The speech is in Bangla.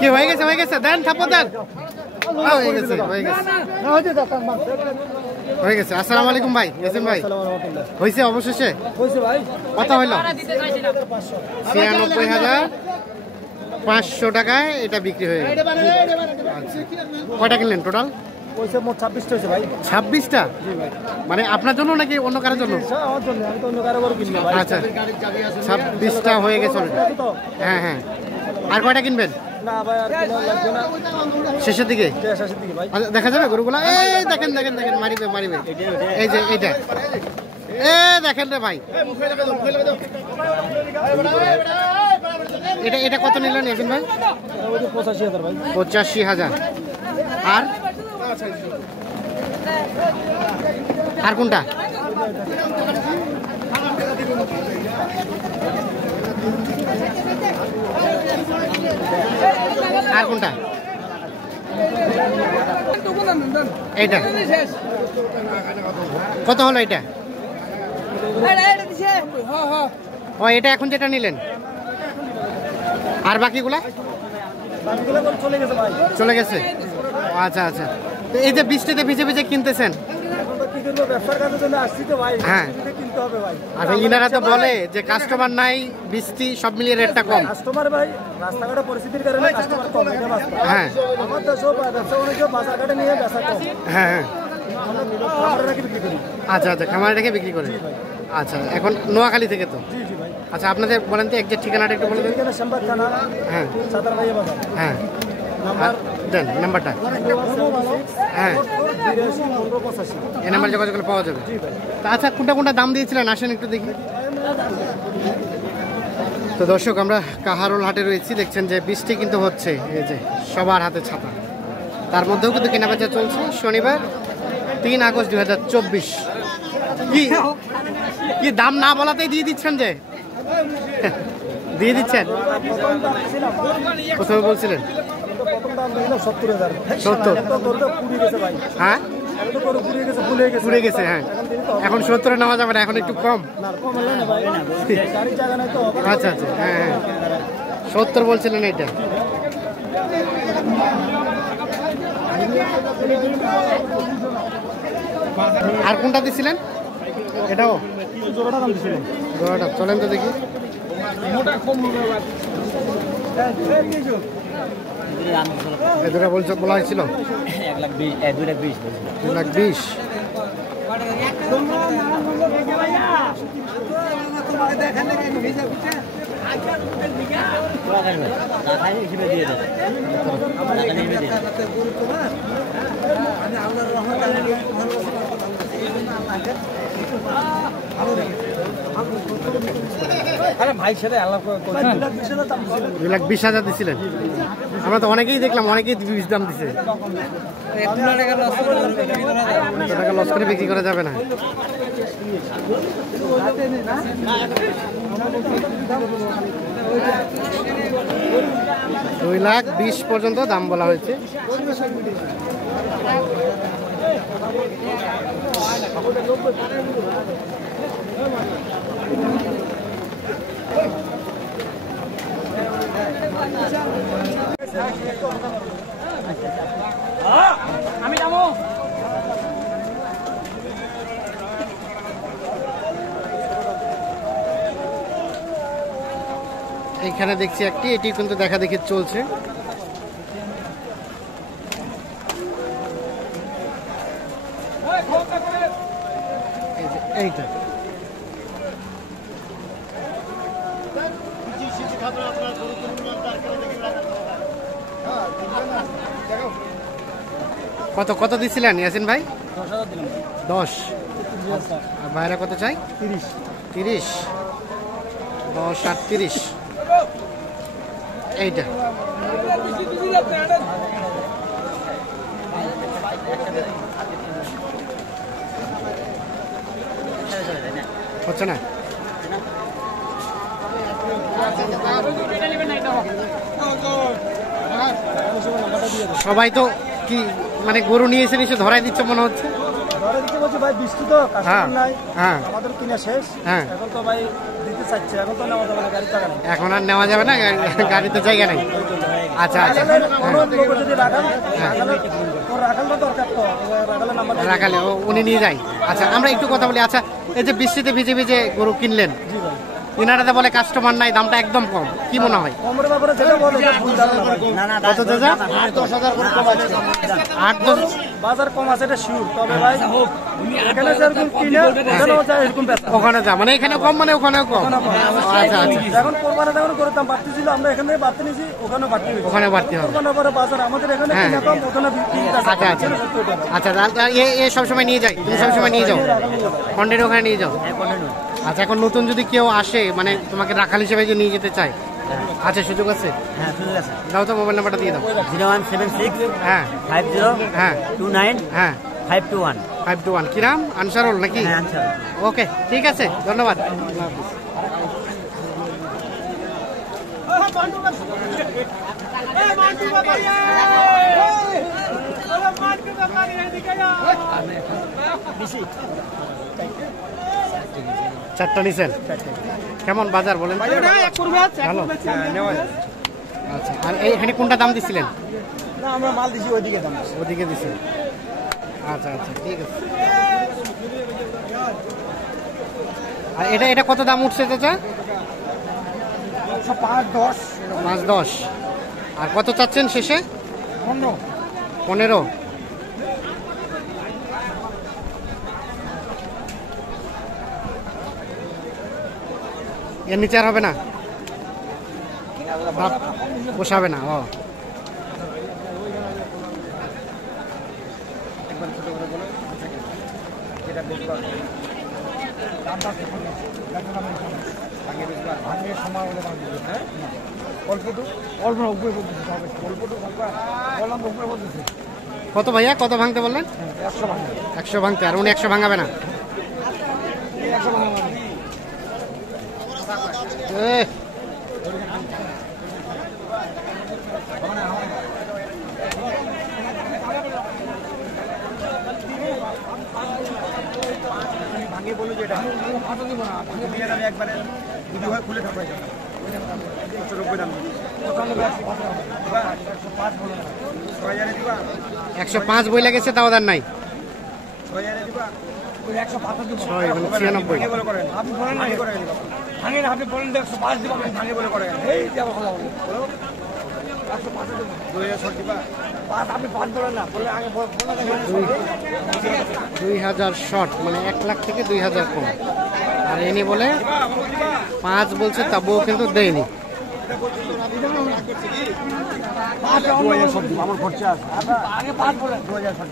কি হয়ে গেছে দেন থাপ্পড় দেন। হয়ে গেছে। আসসালামু আলাইকুম ভাই, ইয়াসিন ভাই। হয়েছে অবশেষে? কত হইল? 96,500 টাকায় এটা বিক্রি হয়ে গেল। কয়টা কিনলেন টোটাল? 26টা? মানে আপনার জন্য নাকি অন্য কারোর জন্য? আচ্ছা, 26টা হয়ে গেছে। হ্যাঁ হ্যাঁ, আর কয়টা কিনবেন শেষের দিকে? আচ্ছা, দেখা যাবে গরুগুলা? এই দেখেন মারিবে এই যে এইটা, দেখেন রে ভাই, এটা কত নিলেন ইয়াসিন ভাই? 85,000। আর কোনটা? আর কোনটা? এইটা কত হলো? এটা ও, এটা এখন যেটা নিলেন। আর বাকিগুলা চলে গেছে? আচ্ছা আচ্ছা, তো এই যে বৃষ্টিতে ভিজে ভিজে কিনতেছেন, হ্যাঁ আচ্ছা, ইনারা তো বলে যে কাস্টমার নাই, বৃষ্টি সব মিলিয়ে রেটটা কম। কাস্টমার ভাই রাস্তাঘাটে পরিস্থিতির কারণে কাস্টমার কম, এটা বাস্তব। হ্যাঁ, আমার দেশও ব্যবসা বাণিজ্য বাজারঘাটে নিয়ে বেচা কম। হ্যাঁ হ্যাঁ, আচ্ছা আচ্ছা, খামারে রেখে বিক্রি করে। আচ্ছা, এখন নোয়াখালী থেকে তো? জি জি ভাই। আচ্ছা, আপনাদের বলেন তো একজ্যাক্ট ঠিকানাটা একটু বলে দেন। শ্যামবাগ থানা, হ্যাঁ, সাতারবাইয়া বাজার। হ্যাঁ, দেন নাম্বারটা। হ্যাঁ, এই নাম্বার যোগাযোগ করলে পাওয়া যাবে। আচ্ছা, কোনটা দাম দিয়েছিলেন আসেন একটু দেখি। তো দর্শক, আমরা কাহারোল হাটে রয়েছি, দেখছেন যে বৃষ্টি কিন্তু হচ্ছে, এই যে সবার হাতে ছাতা, তার মধ্যেও কিন্তু কেনাবেচা চলছে। শনিবার 3 আগস্ট 2024। কি দাম না বলাতেই দিয়ে দিচ্ছেন যে? দিয়ে দিচ্ছেন? প্রথমে বলছিলেন 70। হ্যাঁ, পুড়ে গেছে। হ্যাঁ, এখন 70-এ নেওয়া যাবে না, এখন একটু কম। আচ্ছা আচ্ছা, হ্যাঁ হ্যাঁ, 70 বলছিলেন এইটা। আর কোনটা দিছিলেন? এটাও জোড়াটা? চলেন তো দেখি। দুটা বলা হয়েছিল 1,20,000। ভাই সাথে 2,20,000 দিছিলেন? আমরা তো অনেকেই দেখলাম, অনেকেই 20 দাম দিছে। টাকা লস করে বিক্রি করা যাবে না। $2,20,000 পর্যন্ত দাম বলা হয়েছে। আমি যাবো। এখানে দেখছি একটি, এটি কিন্তু দেখা দেখি চলছে। এইটা কত কত দিছিলেন ইয়াসিন ভাই? 10। আর ভাইরা কত চাই? 30। 10 আর 30। এইটা হচ্ছে না? সবাই তো কি মানে গরু নিয়ে এসে নিচে ধরাই দিচ্ছে মনে হচ্ছে। ধরে দিতে বলছি ভাই, বৃষ্টি তো কাস্টমার নাই, আমাদের কিনা শেষ। এখন তো ভাই দিতে চাচ্ছে, এখন তো নেওয়া যাবে না, গাড়ির টাকা নেই। এখন আর নেওয়া যাবে না, গাড়িতে জায়গা নেই। আচ্ছা আচ্ছা, কোনো লোক যদি রাখালটা দরকার তো, রাখালের নাম্বার রাখালে উনি নিয়ে যায়। আচ্ছা, আমরা একটু কথা বলি। আচ্ছা, এই যে বৃষ্টিতে ভিজে ভিজে গরু কিনলেন, জি ভাই। ইনারাতে বলে কাস্টমার নাই, দামটা একদম কম, কি মনে হয়? কোমরের ব্যাপারে যেটা বলে এটা ভুল ধারণা ভাই। কত চাচা? 8-10,000 করে কম আছে। 8-10 বাজার কম আছে এটা শিওর, তবে ভাই এখানে যেরকম কিনে ওখানেও যায় এরকম বেচা। ওখানে যা মানে এখানে কম মানে ওখানেও কম। আচ্ছা আচ্ছা, এখন কোরবানিতে এখন গরুর দাম বাড়তি ছিল, আমরা এখানে বাড়তি নিয়েছি, ওখানেও বাড়তি হয়েছে। ওখানে বাড়তি হবে। কোরবানির পরে বাজার আমাদের এখানে হ্যাঁ। কিনে কম, ওখানে বিক্রি আছে। আচ্ছা আচ্ছা আচ্ছা, এ সবসময় নিয়ে যায়, তুমি সবসময় নিয়ে যাও, কন্টেন্ট ওখানে নিয়ে যাও। আচ্ছা, এখন নতুন যদি কেউ আসে মানে তোমাকে রাখাল হিসেবে যে নিয়ে যেতে চায়, আচ্ছা সুযোগ আছে? হ্যাঁ, সুযোগ আছে। দাও তো, মোবাইল নাম্বারটা দিয়ে দাও। 0176 হ্যাঁ 50 হ্যাঁ 29 হ্যাঁ 521। 521। কি নাম? আনসারুল নাকি? হ্যাঁ, আনসার। ওকে, ঠিক আছে, ধন্যবাদ। চারটা নিছেন? কেমন বাজার বলেন? ভালো। আচ্ছা, আর এখানে কোনটা দাম দিছিলেন? না, আমরা মাল দিছি ওইদিকে দাম। ওদিকে দিছেন। আচ্ছা আচ্ছা, ঠিক আছে। আর এটা কত দাম উঠছে চাচা? 5-10 5-10। আর কত চাচ্ছেন শেষে? 15। এর নিচে আর হবে না, পোষাবে না। ও কত ভাইয়া, কত ভাঙতে বললেন? 100 ভাঙতে। আর উনি 100 ভাঙাবে না? ভাঙে বললো যে এটা একবারে যদি হয় খুলে ঠাপাই যাবে 190 দাম 105 বই লাগেছে, তাও দার নাই। 6,000 দিবা 6 মানে 96। ভাঙে বলে করেন, আপনি বলেন না ভাঙে না, আপনি বলেন 105 দিবা, ভাঙে বলে করেন এই যাব কথা বলো 105 2000 দিবা, আপনি 5 বলেন না, বলে আগে বলেন 2000 শর্ট মানে 1 লাখ থেকে 2000 কম। আর এনে বলে 5 বলছে, তবুও কিন্তু দেয়নি। আমার খরচা আছে, আগে 5 বলেন 2000